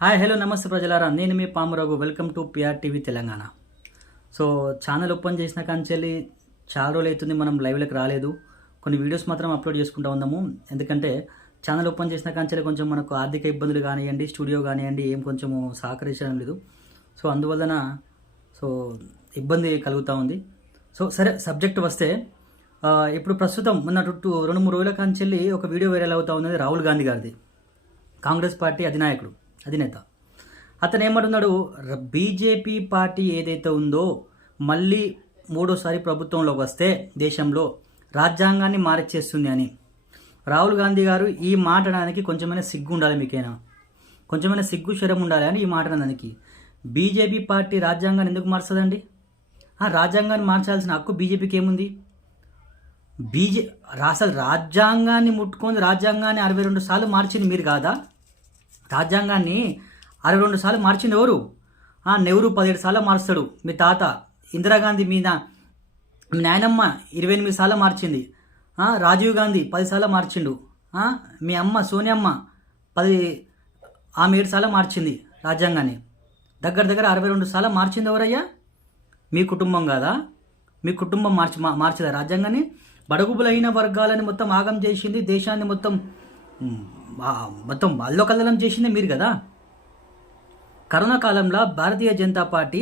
Hi hello నమస్తే ప్రజలారా, నేను మీ Pamarao. Welcome to PR TV Telangana. So channel open చేసిన కాంచెల్లి చాలా రోజులు అవుతుంది, మనం లైవ్లోకి రాలేదు. కొన్ని వీడియోస్ మాత్రం అప్లోడ్ చేసుకుంటూ ఉన్నాము. ఎందుకంటే ఛానల్ ఓపెన్ చేసిన కాంచెల్లి కొంచెం మనకు ఆర్థిక ఇబ్బందులు కానివ్వండి, స్టూడియో కానివ్వండి, ఏం కొంచెము సహకరించడం లేదు. సో అందువలన ఇబ్బంది కలుగుతూ ఉంది. సో సరే, సబ్జెక్ట్ వస్తే ఇప్పుడు ప్రస్తుతం మొన్న 2-3 రోజుల కాంచెల్లి ఒక వీడియో వైరల్ అవుతూ ఉన్నది రాహుల్ గాంధీ గారిది. కాంగ్రెస్ పార్టీ అధినేత అతను ఏమంటున్నాడు, బీజేపీ పార్టీ ఏదైతే ఉందో మళ్ళీ మూడోసారి ప్రభుత్వంలోకి వస్తే దేశంలో రాజ్యాంగాన్ని మార్చేస్తుంది అని. రాహుల్ గాంధీ గారు ఈ మాట అనడానికి కొంచెమైనా సిగ్గు ఉండాలి, మీకైనా కొంచెమైనా సిగ్గు శరం ఉండాలి అని ఈ మాట అనడానికి. బీజేపీ పార్టీ రాజ్యాంగాన్ని ఎందుకు మార్చదండి? రాజ్యాంగాన్ని మార్చాల్సిన హక్కు బీజేపీకి ఏముంది? అసలు రాజ్యాంగాన్ని ముట్టుకొని రాజ్యాంగాన్ని 62 సార్లు మార్చింది మీరు కాదా? రాజ్యాంగాన్ని 62 సార్లు మార్చింది ఎవరు? నెహ్రూ 17 సార్లు మారుస్తాడు. మీ తాత ఇందిరాగాంధీ మీ నాయనమ్మ 28 సార్లు మార్చింది. రాజీవ్ గాంధీ 10 సార్లు మార్చిండు. మీ అమ్మ సోనియమ్మ ఆమె 7 సార్లు మార్చింది రాజ్యాంగాన్ని. దగ్గర 62 సార్లు మార్చింది ఎవరయ్యా? మీ కుటుంబం కాదా? మీ కుటుంబం మార్చదా రాజ్యాంగాన్ని? బడుగు బలహీన వర్గాలని మొత్తం ఆగం చేసింది, దేశాన్ని మొత్తం అల్లోకల్లోలం చేసింది మీరు కదా. కరోనా కాలంలో భారతీయ జనతా పార్టీ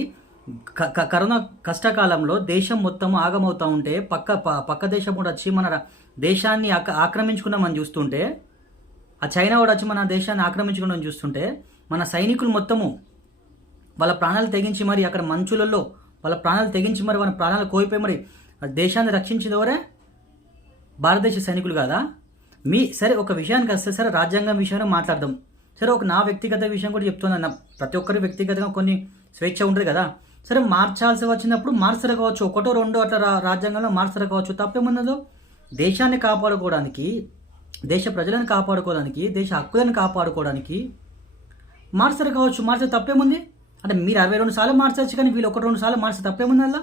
కరోనా కష్టకాలంలో దేశం మొత్తం ఆగమవుతూ ఉంటే పక్క దేశం కూడా వచ్చి మన దేశాన్ని ఆక్రమించుకున్నామని చూస్తుంటే, చైనా కూడా వచ్చి మన దేశాన్ని ఆక్రమించుకున్నామని చూస్తుంటే, మన సైనికులు మొత్తము వాళ్ళ ప్రాణాలు తెగించి మరి అక్కడ మంచులలో వాళ్ళ ప్రాణాలు కోల్పోయి మరి దేశాన్ని రక్షించింది ఎవరే? భారతదేశ సైనికులు కాదా? సరే, ఒక విషయానికి వస్తే సరే, రాజ్యాంగం విషయంలో మాట్లాడదాం. సరే, నా వ్యక్తిగత విషయం కూడా చెప్తున్నాను. ప్రతి ఒక్కరి వ్యక్తిగతంగా కొన్ని స్వేచ్ఛ ఉంటుంది కదా. సరే, మార్చాల్సి వచ్చినప్పుడు మార్చరు కావచ్చు, 1-2 అట్లా రాజ్యాంగంలో మార్చరు కావచ్చు, తప్పేముందో. దేశాన్ని కాపాడుకోవడానికి, దేశ ప్రజలను కాపాడుకోవడానికి, దేశ హక్కులను కాపాడుకోవడానికి మార్చరు కావచ్చు, మార్చే తప్పేముంది? అంటే మీరు 62 సార్లు మార్చవచ్చు, కానీ వీళ్ళు 1-2 సార్లు మార్చే తప్పేముంది అలా?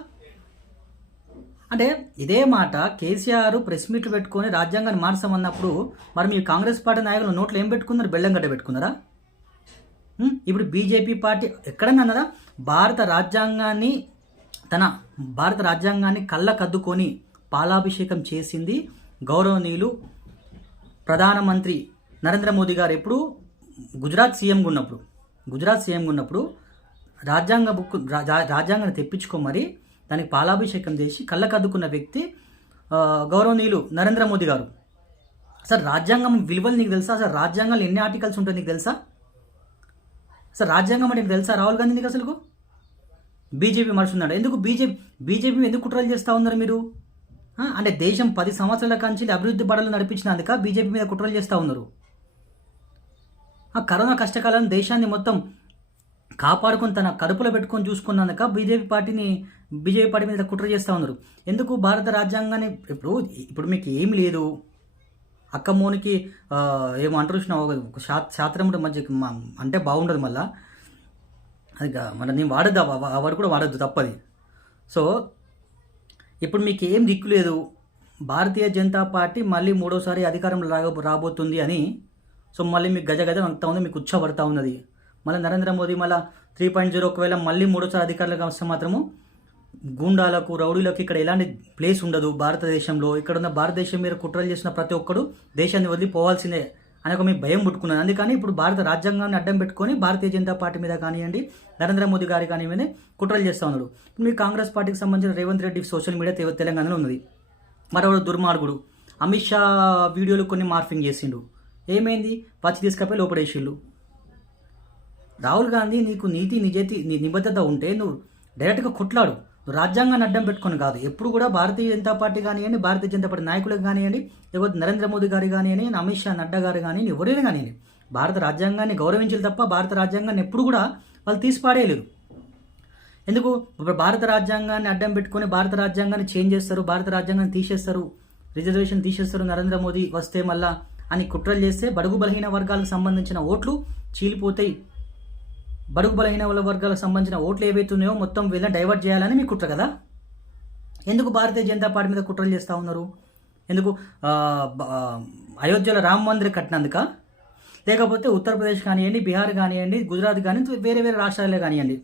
అంటే ఇదే మాట కేసీఆర్ ప్రెస్ మీట్లు పెట్టుకొని రాజ్యాంగాన్ని మార్చామన్నప్పుడు మరి మీ కాంగ్రెస్ పార్టీ నాయకులు నోట్లో ఏం పెట్టుకున్నారు? బెల్లంగడ్డ పెట్టుకున్నారా? ఇప్పుడు బీజేపీ పార్టీ ఎక్కడన్నా అన్నదా? భారత రాజ్యాంగాన్ని కళ్ళకద్దుకొని పాలాభిషేకం చేసింది గౌరవనీయులు ప్రధానమంత్రి నరేంద్ర మోదీ గారు. ఎప్పుడు గుజరాత్ సీఎంగా ఉన్నప్పుడు రాజ్యాంగాన్ని తెప్పించుకోమరి దానికి పాలాభిషేకం చేసి కళ్ళకద్దుకున్న వ్యక్తి గౌరవనీయులు నరేంద్ర మోదీ గారు. అసలు రాజ్యాంగం విలువలు నీకు తెలుసా? అసలు రాజ్యాంగంలో ఎన్ని ఆర్టికల్స్ ఉంటాయి నీకు తెలుసా? అసలు రాజ్యాంగం అంటే నీకు తెలుసా రాహుల్ గాంధీ? నీకు అసలు బీజేపీ మనుషున్నాడు. ఎందుకు బీజేపీ ఎందుకు కుట్రలు చేస్తూ ఉన్నారు మీరు? అంటే దేశం 10 సంవత్సరాల కాంచి అభివృద్ధి బడలు నడిపించినందుక బీజేపీ మీద కుట్రలు చేస్తూ ఉన్నారు. కరోనా కష్టకాలం దేశాన్ని మొత్తం కాపాడుకొని తన కడుపులో పెట్టుకొని చూసుకున్నందుక బీజేపీ పార్టీ మీద కుట్ర చేస్తూ ఉన్నారు. ఎందుకు? భారత రాజ్యాంగాన్ని ఇప్పుడు మీకు ఏమి లేదు, అక్కమ్మోనికి ఏమో అంటారు, శాస్త్రం మధ్య అంటే బాగుండదు. మళ్ళీ అది నేను వాడద్దు, ఆ వాడు కూడా వాడద్దు, తప్పది. సో ఇప్పుడు మీకు ఏం దిక్కు లేదు, భారతీయ జనతా పార్టీ మళ్ళీ మూడోసారి అధికారంలో రాబోతుంది అని. సో మళ్ళీ మీకు గజ అంతా ఉంది, మీకు ఉచ్చబడతా ఉన్నది. మళ్ళీ నరేంద్ర మోదీ 3.0 ఒకవేళ మళ్ళీ మూడోసారి అధికారులకు వస్తే మాత్రము గూండాలకు, రౌడీలకు ఇక్కడ ఎలాంటి ప్లేస్ ఉండదు భారతదేశంలో. ఇక్కడ ఉన్న భారతదేశం మీద కుట్రలు చేసిన ప్రతి ఒక్కడు దేశాన్ని వదిలిపోవాల్సిందే అని ఒక మీ భయం పుట్టుకున్నది. అందుకని ఇప్పుడు భారత రాజ్యాంగాన్ని అడ్డం పెట్టుకొని భారతీయ జనతా పార్టీ మీద కానివ్వండి, నరేంద్ర మోదీ గారి కానివ్వండి కుట్రలు చేస్తూ ఉన్నాడు. మీ కాంగ్రెస్ పార్టీకి సంబంధించిన రేవంత్ రెడ్డి సోషల్ మీడియా తెలంగాణలో ఉన్నది. మరొకడు దుర్మార్గుడు అమిత్ షా వీడియోలు కొన్ని మార్ఫింగ్ చేసిండు. ఏమైంది? పచ్చి తీసుకపోయి లోపడేసిండు. రాహుల్ గాంధీ, నీకు నీతి నిబద్ధత ఉంటే నువ్వు డైరెక్ట్గా కొట్లాడు. నువ్వు రాజ్యాంగాన్ని అడ్డం పెట్టుకొని కాదు. ఎప్పుడు కూడా భారతీయ జనతా పార్టీ కానివ్వండి, భారతీయ జనతా పార్టీ నాయకులకు కానివ్వండి, లేకపోతే నరేంద్ర మోదీ గారు కానివ్వండి, అమిత్ షా నడ్డా గారు కానివ్వండి, ఎవరైనా కానివ్వండి, భారత రాజ్యాంగాన్ని గౌరవించాలి తప్ప భారత రాజ్యాంగాన్ని ఎప్పుడు కూడా వాళ్ళు తీసిపాడేయలేరు. ఎందుకు? భారత రాజ్యాంగాన్ని అడ్డం పెట్టుకొని భారత రాజ్యాంగాన్ని చేంజ్ చేస్తారు, భారత రాజ్యాంగాన్ని తీసేస్తారు, రిజర్వేషన్ తీసేస్తారు నరేంద్ర మోదీ వస్తే మళ్ళా అని కుట్రలు చేస్తే బడుగు బలహీన వర్గాలకు సంబంధించిన ఓట్లు చీలిపోతాయి. బడుగు బలహీన వర్గాలకు సంబంధించిన ఓట్లు ఏవైతున్నాయో మొత్తం వీళ్ళ డైవర్ట్ చేయాలని మీ కుట్ర కదా. ఎందుకు భారతీయ జనతా పార్టీ మీద కుట్రలు చేస్తూ ఉన్నారు? ఎందుకు? అయోధ్యలో రామ మందిరం కట్టినందుక? లేకపోతే ఉత్తరప్రదేశ్ కానివ్వండి, బీహార్ కానివ్వండి, గుజరాత్ కానివ్వండి, వేరే వేరే రాష్ట్రాలే కానివ్వండి,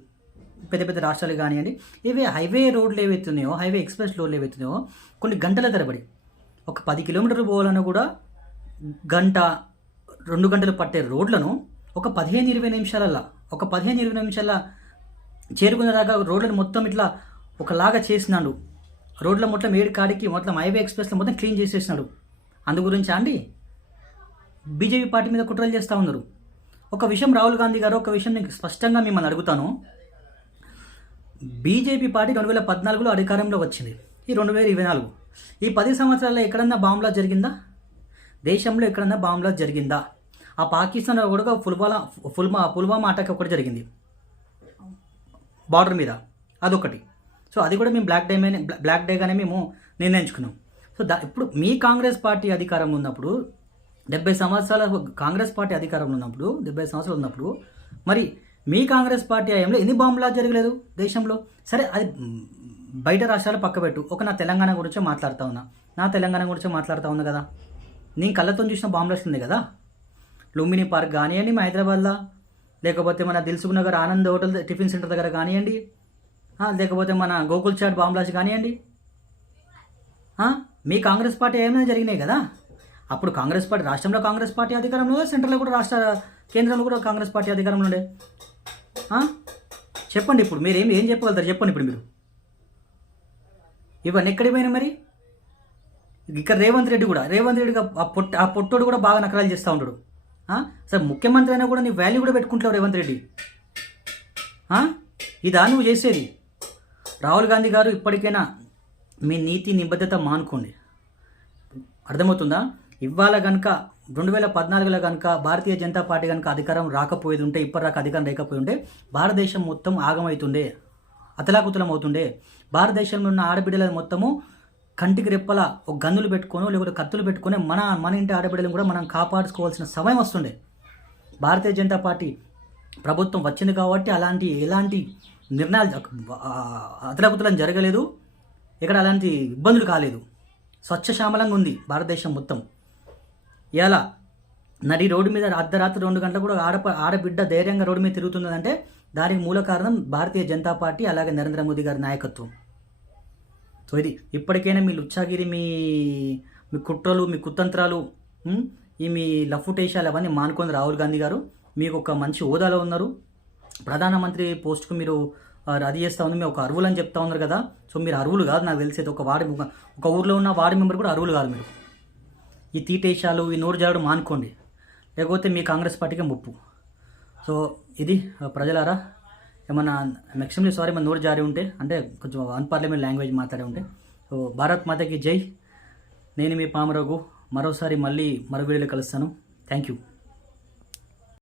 పెద్ద పెద్ద రాష్ట్రాలు కానివ్వండి, ఇవి హైవే రోడ్లు ఏవైతున్నాయో, హైవే ఎక్స్ప్రెస్ రోడ్లు ఏవైతున్నాయో కొన్ని గంటల తరబడి ఒక 10 కిలోమీటర్లు పోవాలన్నా కూడా గంట 2 గంటలు పట్టే రోడ్లను ఒక 15-20 నిమిషాలల్లో చేరుకునేలాగా రోడ్లను మొత్తం ఇట్లా ఒకలాగా చేసినాడు. రోడ్ల మొత్తం 7 కాడికి మొత్తం హైవే ఎక్స్ప్రెస్లో మొత్తం క్లీన్ చేసేసినాడు. అందు గురించి అండి బీజేపీ పార్టీ మీద కుట్రలు చేస్తూ ఉన్నారు. ఒక విషయం రాహుల్ గాంధీ గారు, ఒక విషయం నేను స్పష్టంగా మిమ్మల్ని అడుగుతాను. బీజేపీ పార్టీ 2014లో అధికారంలో వచ్చింది, ఈ 2024 ఈ 10 సంవత్సరాల్లో ఎక్కడన్నా బాంబ్లా జరిగిందా? దేశంలో ఎక్కడన్నా బాంబ్లా జరిగిందా? ఆ పాకిస్తాన్ కూడా పుల్వామా అటాక్ ఒకటి జరిగింది బార్డర్ మీద, అదొకటి. సో అది కూడా మేము బ్లాక్ డేగానే మేము నిర్ణయించుకున్నాం. సో ఇప్పుడు మీ కాంగ్రెస్ పార్టీ అధికారంలో ఉన్నప్పుడు 70 సంవత్సరాల కాంగ్రెస్ పార్టీ అధికారంలో ఉన్నప్పుడు 70 సంవత్సరాలు ఉన్నప్పుడు మరి మీ కాంగ్రెస్ పార్టీ హయాంలో ఎన్ని బాంబులా జరగలేదు దేశంలో? సరే అది బయట రాష్ట్రాలు పక్కబెట్టు, నా తెలంగాణ గురించే మాట్లాడుతూ ఉన్నా కదా. నేను కళ్ళతో చూసిన బాంబులు ఉంది కదా, లుంబిని పార్క్ కానివ్వండి మా హైదరాబాద్లో, లేకపోతే మన Dilsukh Nagar Anand hotel tiffin centre దగ్గర కానివ్వండి, లేకపోతే మన గోకుల్ చాట్ బాంబ్లాస్ట్ కానివ్వండి, మీ కాంగ్రెస్ పార్టీ ఏమైనా జరిగినాయి కదా. అప్పుడు కాంగ్రెస్ పార్టీ రాష్ట్రంలో కాంగ్రెస్ పార్టీ అధికారంలో, సెంట్రల్లో కూడా కేంద్రంలో కూడా కాంగ్రెస్ పార్టీ అధికారంలో ఉండే. చెప్పండి ఇప్పుడు మీరు ఏం చెప్పగలుగుతారు చెప్పండి ఇప్పుడు మీరు. ఇవన్నీ ఎక్కడికి పోయినా మరి? ఇక్కడ రేవంత్ రెడ్డి ఆ పొట్టోడు కూడా బాగా నకరాలు చేస్తూ ఉంటాడు. అసలు ముఖ్యమంత్రి అయినా కూడా నీ వాల్యూ కూడా పెట్టుకుంటావు రేవంత్ రెడ్డి. ఇదా నువ్వు చేసేది? రాహుల్ గాంధీ గారు ఇప్పటికైనా మీ నీతి నిబద్ధత మానుకోండి, అర్థమవుతుందా? ఇవాళ కనుక 2014లో కనుక భారతీయ జనతా పార్టీ కనుక అధికారం రాకపోయేది ఉంటే, ఇప్పటిదాకా అధికారం లేకపోయి ఉంటే భారతదేశం మొత్తం ఆగమవుతుండే, అతలాకుతలం అవుతుండే. భారతదేశంలో ఉన్న ఆడబిడ్డల మొత్తము కంటికి రెప్పల ఒక గన్నులు పెట్టుకొని లేకపోతే కత్తులు పెట్టుకొని మన ఇంటి ఆడబిడ్డలను కూడా మనం కాపాడుకోవాల్సిన సమయం వస్తుండే. భారతీయ జనతా పార్టీ ప్రభుత్వం వచ్చింది కాబట్టి ఎలాంటి నిర్ణయాలు అతలాకుతలం జరగలేదు, ఇక్కడ అలాంటి ఇబ్బందులు కాలేదు, స్వచ్ఛశ్యామలంగా ఉంది భారతదేశం మొత్తం. ఇలా నడి రోడ్డు మీద అర్ధరాత్రి 2 గంటలకు కూడా ఆడబిడ్డ ధైర్యంగా రోడ్డు మీద తిరుగుతున్నదంటే దానికి మూల కారణం భారతీయ జనతా పార్టీ, అలాగే నరేంద్ర మోదీ గారి నాయకత్వం. సో ఇది ఇప్పటికైనా మీ లుచ్చాగిరి, మీ కుట్రలు, మీ కుతంత్రాలు, మీ లఫుటేషాలు అవన్నీ మానుకొని రాహుల్ గాంధీ గారు మీకు ఒక మంచి హోదాలో ఉన్నారు. ప్రధానమంత్రి పోస్టుకు మీరు అది చేస్తూ ఉంది, మీరు ఒక అర్హులు అని చెప్తా ఉన్నారు కదా. సో మీరు అర్హులు కాదు నాకు తెలిసేది. ఒక ఊర్లో ఉన్న వార్డు మెంబర్ కూడా అర్హులు కాదు. మీరు ఈ తీటేషాలు, ఈ నోరు జారుడు మానుకోండి, లేకపోతే మీ కాంగ్రెస్ పార్టీకి ముప్పు. సో ఇది ప్రజలారా, ఏమన్నా ఎక్స్ట్రీమ్లీ సారీ మన నోరు జారి ఉంటే, అంటే కొంచెం అన్పార్లమెంట్ లాంగ్వేజ్ మాట్లాడే ఉంటే. సో భారత్ మాతకి జై. నేను మీ పామరఘు. మరోసారి మళ్ళీ మరో వీడియోలో కలుస్తాను. Thank you.